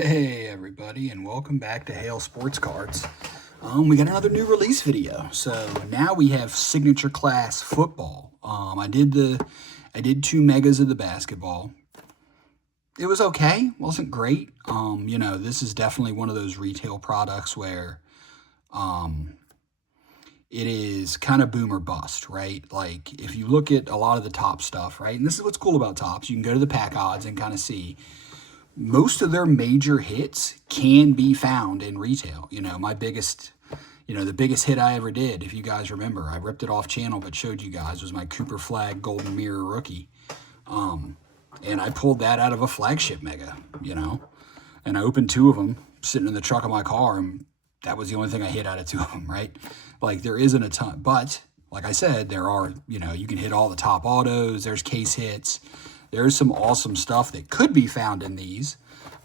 Hey everybody, and welcome back to Hale Sports Cards. We got another new release video. So now we have signature class football. I did two megas of the basketball. It was okay, wasn't great. This is definitely one of those retail products where it is kind of boom or bust, right? Like if you look at a lot of the top stuff, right? And this is what's cool about Tops. You can go to the pack odds and kind of see most of their major hits can be found in retail. The biggest hit I ever did, if you guys remember, I ripped it off channel but showed you guys, was my Cooper Flag Golden Mirror rookie. And I pulled that out of a flagship mega, and I opened two of them sitting in the truck of my car, and that was the only thing I hit out of two of them, right? Like there isn't a ton, but like I said, there are, you can hit all the top autos, there's case hits. There's some awesome stuff that could be found in these.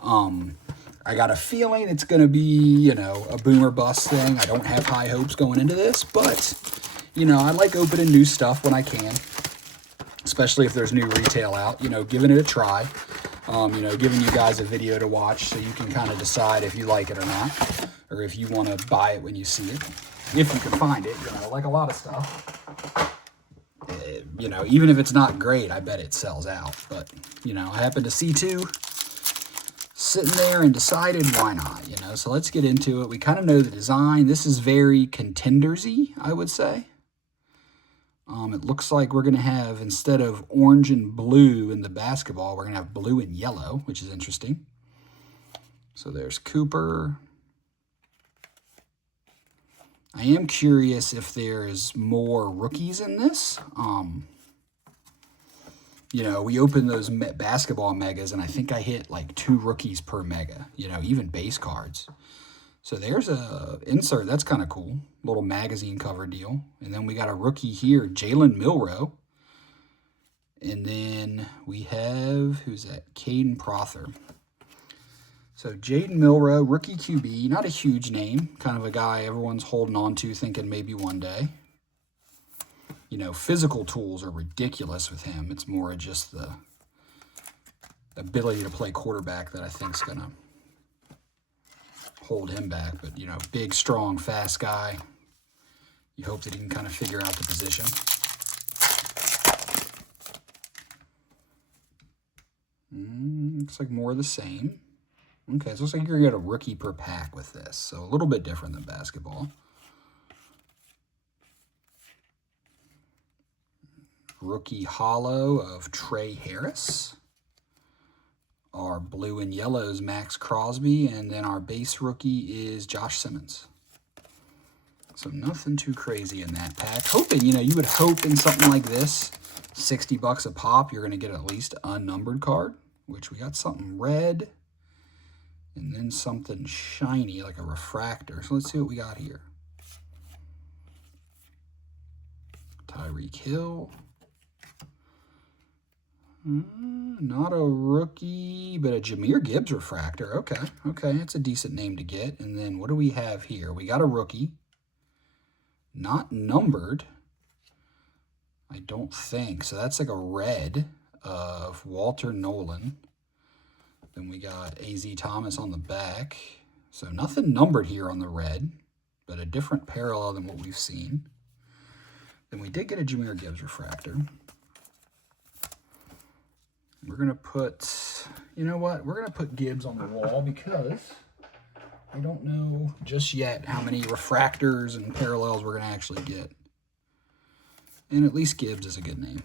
I got a feeling it's going to be, a boom or bust thing. I don't have high hopes going into this, but, I like opening new stuff when I can, especially if there's new retail out, giving it a try, giving you guys a video to watch so you can kind of decide if you like it or not, or if you want to buy it when you see it, if you can find it, like a lot of stuff. Even if it's not great, I bet it sells out. But, I happened to see two sitting there and decided why not, So let's get into it. We kind of know the design. This is very Contenders-y, I would say. It looks like we're going to have, instead of orange and blue in the basketball, we're going to have blue and yellow, which is interesting. So there's Cooper. I am curious if there's more rookies in this. We opened those basketball megas, and I think I hit like 2 rookies per mega, even base cards. So there's a insert. That's kind of cool. Little magazine cover deal. And then we got a rookie here, Jalen Milroe. And then we have, who's that? Caden Prother. So Jaden Milroe, rookie QB, not a huge name, kind of a guy everyone's holding on to, thinking maybe one day. Physical tools are ridiculous with him. It's more just the ability to play quarterback that I think is going to hold him back. But, big, strong, fast guy. You hope that he can kind of figure out the position. Looks like more of the same. Okay, so it looks like you're going to get a rookie per pack with this. So a little bit different than basketball. Rookie hollow of Trey Harris. Our blue and yellows, Max Crosby. And then our base rookie is Josh Simmons. So nothing too crazy in that pack. Hoping, you would hope in something like this, $60 a pop, you're going to get at least a numbered card, which we got something red. And then something shiny, like a refractor. So let's see what we got here. Tyreek Hill. Not a rookie, but a Jahmyr Gibbs refractor. Okay, it's a decent name to get. And then what do we have here? We got a rookie. Not numbered, I don't think. So that's like a red of Walter Nolan. Then we got A.Z. Thomas on the back. So nothing numbered here on the red, but a different parallel than what we've seen. Then we did get a Jahmyr Gibbs refractor. We're going to put, We're going to put Gibbs on the wall because I don't know just yet how many refractors and parallels we're going to actually get. And at least Gibbs is a good name.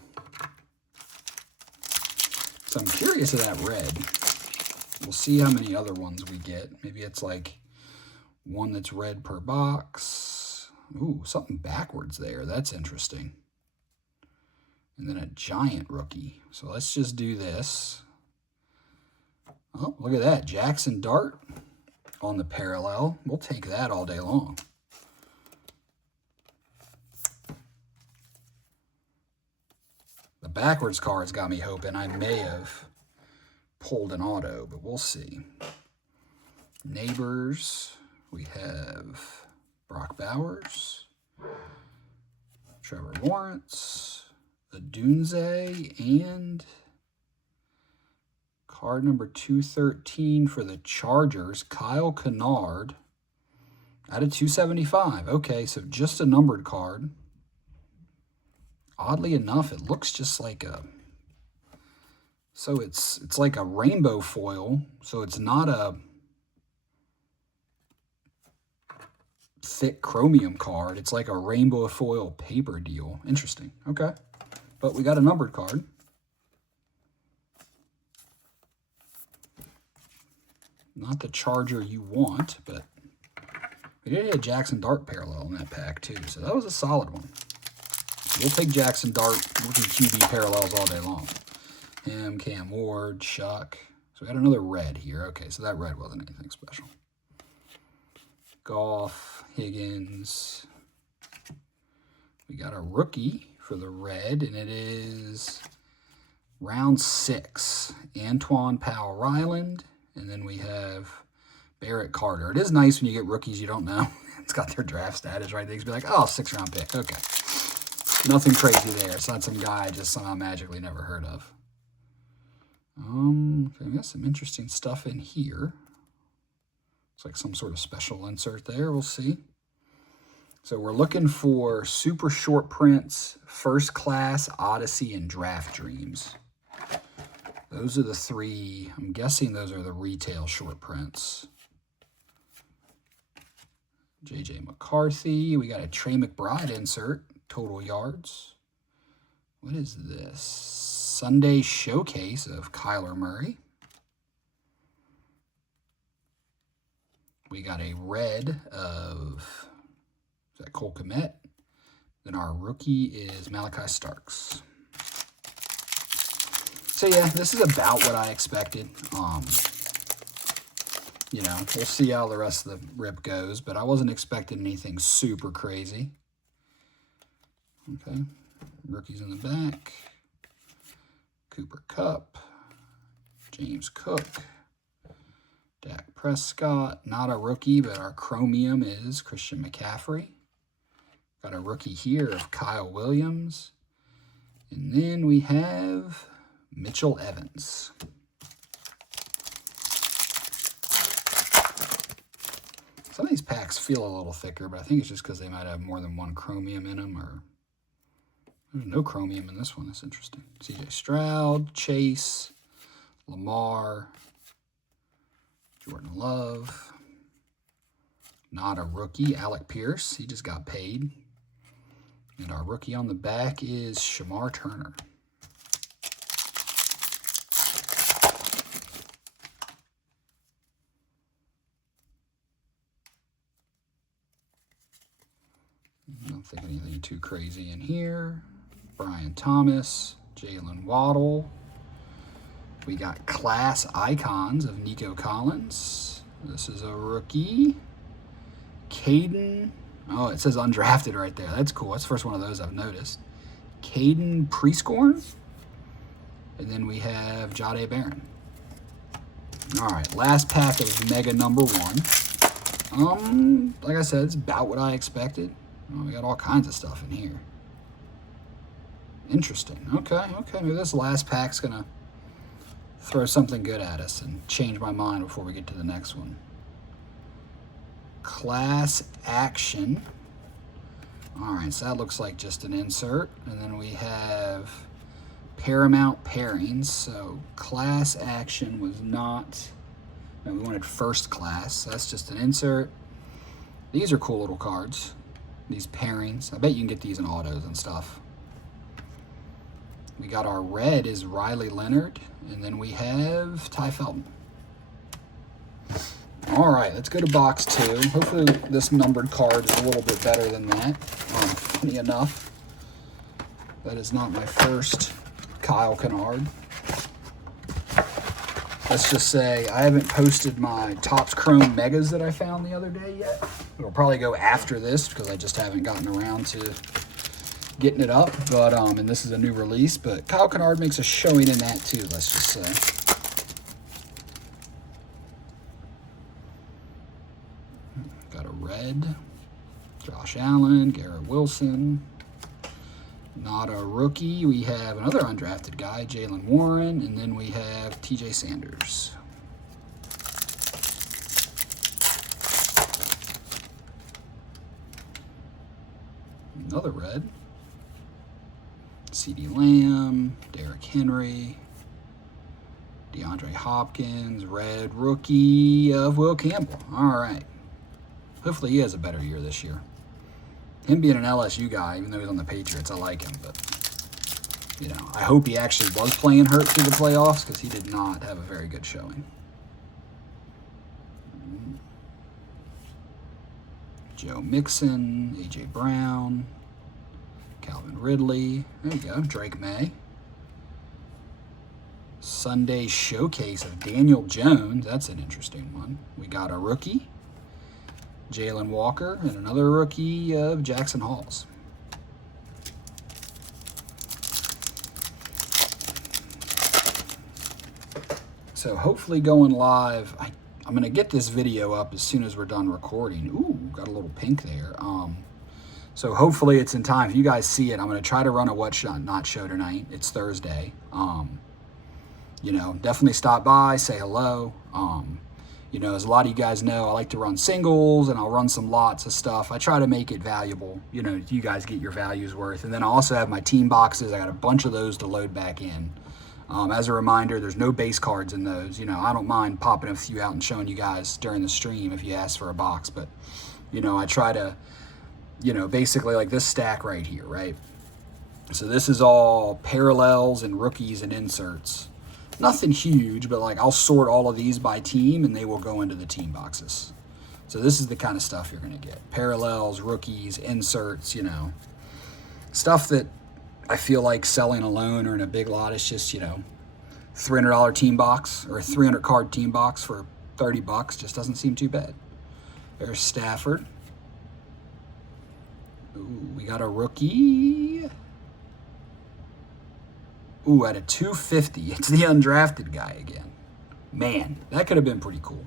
So I'm curious of that red. We'll see how many other ones we get. Maybe it's like one that's red per box. Ooh, something backwards there. That's interesting. And then a giant rookie. So let's just do this. Oh, look at that. Jackson Dart on the parallel. We'll take that all day long. The backwards cards got me hoping I may have pulled an auto, but we'll see. Neighbors, we have Brock Bowers, Trevor Lawrence, Adunze, and Card number 213 for the Chargers, Kyle Kennard. Out of 275. Okay, so just a numbered card. Oddly enough, it looks just like a... So it's like a rainbow foil. So it's not a thick chromium card. It's like a rainbow foil paper deal. Interesting. Okay. But we got a numbered card. Not the Charger you want, but we did a Jackson Dart parallel in that pack too, so that was a solid one. We'll take Jackson Dart rookie QB parallels all day long. Him, Cam Ward, Shuck. So we got another red here. Okay, so that red wasn't anything special. Goff, Higgins. We got a rookie for the red, and it is round 6. Antoine Powell-Ryland, and then we have Barrett Carter. It is nice when you get rookies you don't know. It's got their draft status right there. You can be like, oh, 6th-round pick. Okay. Nothing crazy there. It's not some guy I just somehow magically never heard of. Okay, we got some interesting stuff in here. Looks like some sort of special insert there. We'll see. So we're looking for super short prints, First Class, Odyssey, and Draft Dreams. Those are the 3. I'm guessing those are the retail short prints. J.J. McCarthy. We got a Trey McBride insert. Total yards. What is this? Sunday Showcase of Kyler Murray. We got a red of, is that Cole Kmet? Then our rookie is Malachi Starks. So yeah, this is about what I expected. You know, we'll see how the rest of the rip goes, but I wasn't expecting anything super crazy. Okay, rookies in the back. Cooper Kupp, James Cook, Dak Prescott. Not a rookie, but our chromium is Christian McCaffrey. Got a rookie here of Kyle Williams. And then we have Mitchell Evans. Some of these packs feel a little thicker, but I think it's just because they might have more than one chromium in them, or there's no chromium in this one. That's interesting. CJ Stroud, Chase, Lamar, Jordan Love. Not a rookie, Alec Pierce. He just got paid. And our rookie on the back is Shamar Turner. I don't think anything too crazy in here. Brian Thomas, Jalen Waddle. We got class icons of Nico Collins. This is a rookie. Caden. Oh, it says undrafted right there. That's cool. That's the first one of those I've noticed. Caden Prescorn. And then we have Jahdae Barron. All right, last pack of Mega number 1. Like I said, it's about what I expected. Oh, we got all kinds of stuff in here. Interesting. Okay. Maybe this last pack's going to throw something good at us and change my mind before we get to the next one. Class Action. All right, so that looks like just an insert. And then we have Paramount Pairings. So Class Action was not... No, we wanted First Class. So that's just an insert. These are cool little cards. These pairings. I bet you can get these in autos and stuff. We got our red is Riley Leonard. And then we have Ty Felton. All right, let's go to box 2. Hopefully this numbered card is a little bit better than that. Funny enough, that is not my first Kyle Kennard. Let's just say I haven't posted my Topps Chrome Megas that I found the other day yet. It'll probably go after this because I just haven't gotten around to getting it up. But and this is a new release. But Kyle Kennard makes a showing in that too, let's just say. Got a red. Josh Allen, Garrett Wilson. Not a rookie. We have another undrafted guy, Jaylen Warren, and then we have TJ Sanders. Another red. CeeDee Lamb, Derrick Henry, DeAndre Hopkins, red rookie of Will Campbell. All right. Hopefully he has a better year this year. Him being an LSU guy, even though he's on the Patriots, I like him. But, you know, I hope he actually was playing hurt through the playoffs because he did not have a very good showing. Joe Mixon, A.J. Brown, Calvin Ridley. There you go, Drake May. Sunday showcase of Daniel Jones. That's an interesting one. We got a rookie, Jalen Walker, and another rookie of Jackson Halls. So hopefully going live, I'm going to get this video up as soon as we're done recording. Ooh, got a little pink there. So hopefully it's in time. If you guys see it, I'm going to try to run a What Shot Not show tonight. It's Thursday. You know, definitely stop by, say hello. You know, as a lot of you guys know, I like to run singles and I'll run some lots of stuff. I try to make it valuable, you know, you guys get your values worth. And then I also have my team boxes. I got a bunch of those to load back in. As a reminder, there's no base cards in those. You know, I don't mind popping a few out and showing you guys during the stream if you ask for a box. But, you know, I try to, you know, basically like this stack right here, right? So this is all parallels and rookies and inserts. Nothing huge, but like I'll sort all of these by team and they will go into the team boxes. So this is the kind of stuff you're going to get. Parallels, rookies, inserts, you know. Stuff that I feel like selling alone or in a big lot is just, you know, $300 team box or a 300 card team box for $30 just doesn't seem too bad. There's Stafford. Ooh, we got a rookie. Ooh, at a 250, it's the undrafted guy again. Man, that could have been pretty cool.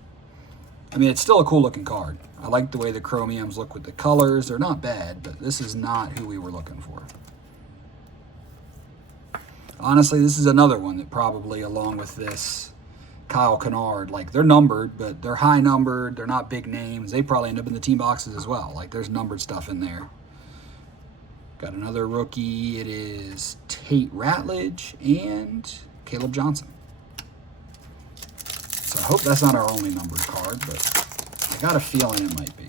I mean, it's still a cool looking card. I like the way the chromiums look with the colors. They're not bad, but this is not who we were looking for. Honestly, this is another one that probably, along with this Kyle Kennard, like they're numbered, but they're high numbered. They're not big names. They probably end up in the team boxes as well. Like there's numbered stuff in there. Got another rookie. It is Tate Ratledge and Caleb Johnson. So I hope that's not our only numbered card, but I got a feeling it might be.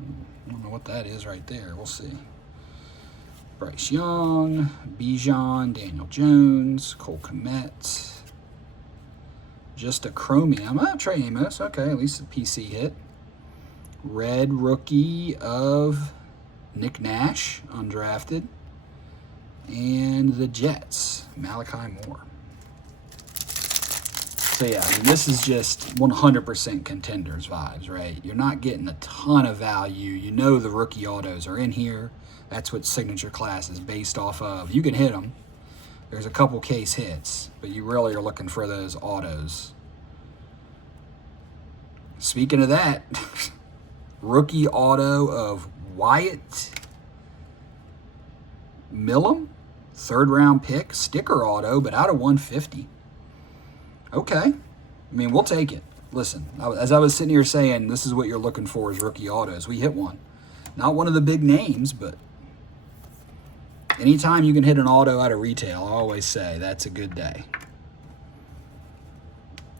I don't know what that is right there. We'll see. Bryce Young, Bijan, Daniel Jones, Cole Kmet. Just a chromium. Trey Amos. Okay, at least a PC hit. Red rookie of Nick Nash, undrafted. And the Jets, Malachi Moore. So yeah, I mean, this is just 100% contenders vibes, right? You're not getting a ton of value. You know the rookie autos are in here. That's what signature class is based off of. You can hit them. There's a couple case hits, but you really are looking for those autos. Speaking of that, rookie auto of Wyatt Millam, 3rd round pick, sticker auto, but out of 150. Okay. I mean, we'll take it. Listen, as I was sitting here saying, this is what you're looking for is rookie autos. We hit one. Not one of the big names, but anytime you can hit an auto out of retail, I always say that's a good day.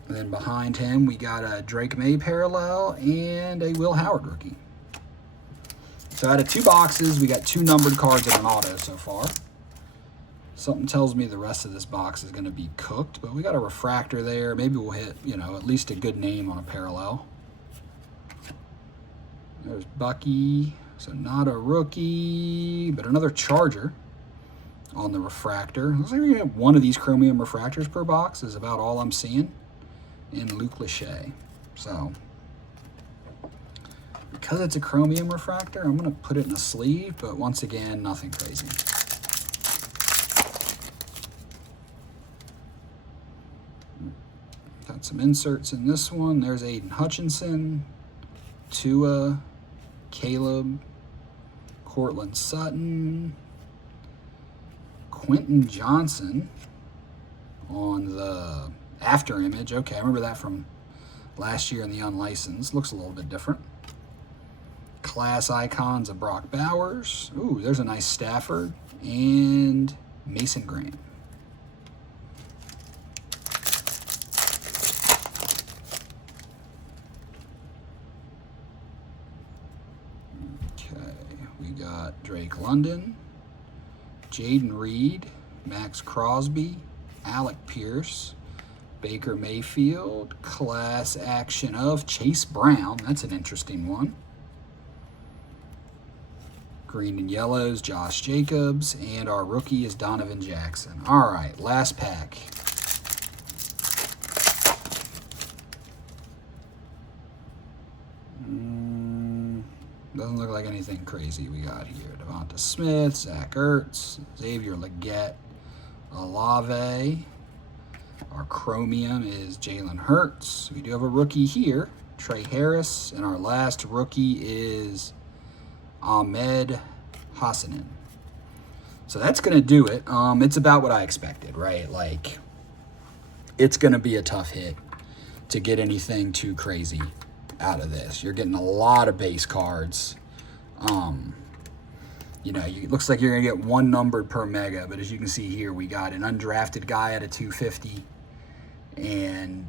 And then behind him, we got a Drake May parallel and a Will Howard rookie. So out of 2 boxes, we got 2 numbered cards and an auto so far. Something tells me the rest of this box is going to be cooked, but we got a refractor there. Maybe we'll hit, you know, at least a good name on a parallel. There's Bucky. So not a rookie, but another Charger on the refractor. Looks like we're going to get one of these chromium refractors per box is about all I'm seeing. And Luke Lachey. So because it's a chromium refractor, I'm going to put it in a sleeve, but once again, nothing crazy. Got some inserts in this one. There's Aiden Hutchinson, Tua, Caleb, Cortland Sutton, Quentin Johnson on the after image. Okay, I remember that from last year in the unlicensed. Looks a little bit different. Class icons of Brock Bowers. Ooh, there's a nice Stafford. And Mason Graham. Okay, we got Drake London, Jaden Reed, Max Crosby, Alec Pierce, Baker Mayfield, class action of Chase Brown. That's an interesting one. Green and yellows, Josh Jacobs, and our rookie is Donovan Jackson. All right, last pack. Doesn't look like anything crazy we got here. Devonta Smith, Zach Ertz, Xavier Legette, Olave. Our chromium is Jalen Hurts. We do have a rookie here, Trey Harris, and our last rookie is Ahmed Hassanin. So that's going to do it. It's about what I expected, right? Like, it's going to be a tough hit to get anything too crazy out of this. You're getting a lot of base cards. You know, it looks like you're going to get one numbered per mega, but as you can see here, we got an undrafted guy at a 250 and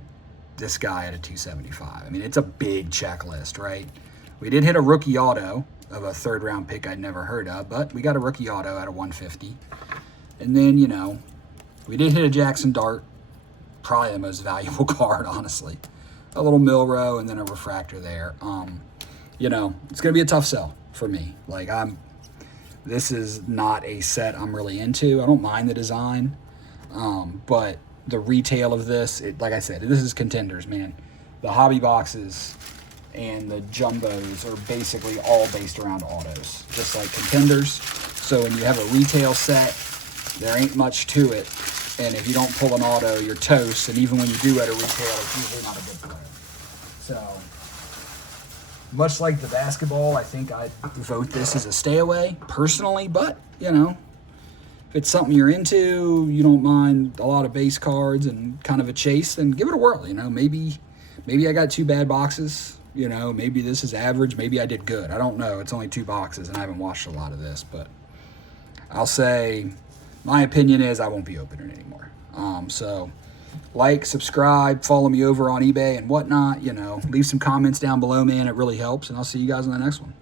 this guy at a 275. I mean, it's a big checklist, right? We did hit a rookie auto of a third-round pick I'd never heard of, but we got a rookie auto at a 150. And then, you know, we did hit a Jackson Dart, probably the most valuable card, honestly. A little Milrow and then a refractor there. You know, it's going to be a tough sell for me. Like, this is not a set I'm really into. I don't mind the design, but the retail of this, like I said, this is contenders, man. The hobby boxes and the jumbos are basically all based around autos, just like contenders. So when you have a retail set, there ain't much to it. And if you don't pull an auto, you're toast. And even when you do at a retail, it's usually not a good player. So much like the basketball, I think I'd vote this as a stay away personally. But, you know, if it's something you're into, you don't mind a lot of base cards and kind of a chase, then give it a whirl. You know, maybe I got 2 bad boxes. You know, maybe this is average. Maybe I did good. I don't know. It's only 2 boxes, and I haven't watched a lot of this. But I'll say my opinion is I won't be opening anymore. So like, subscribe, follow me over on eBay and whatnot. You know, leave some comments down below, man. It really helps. And I'll see you guys on the next one.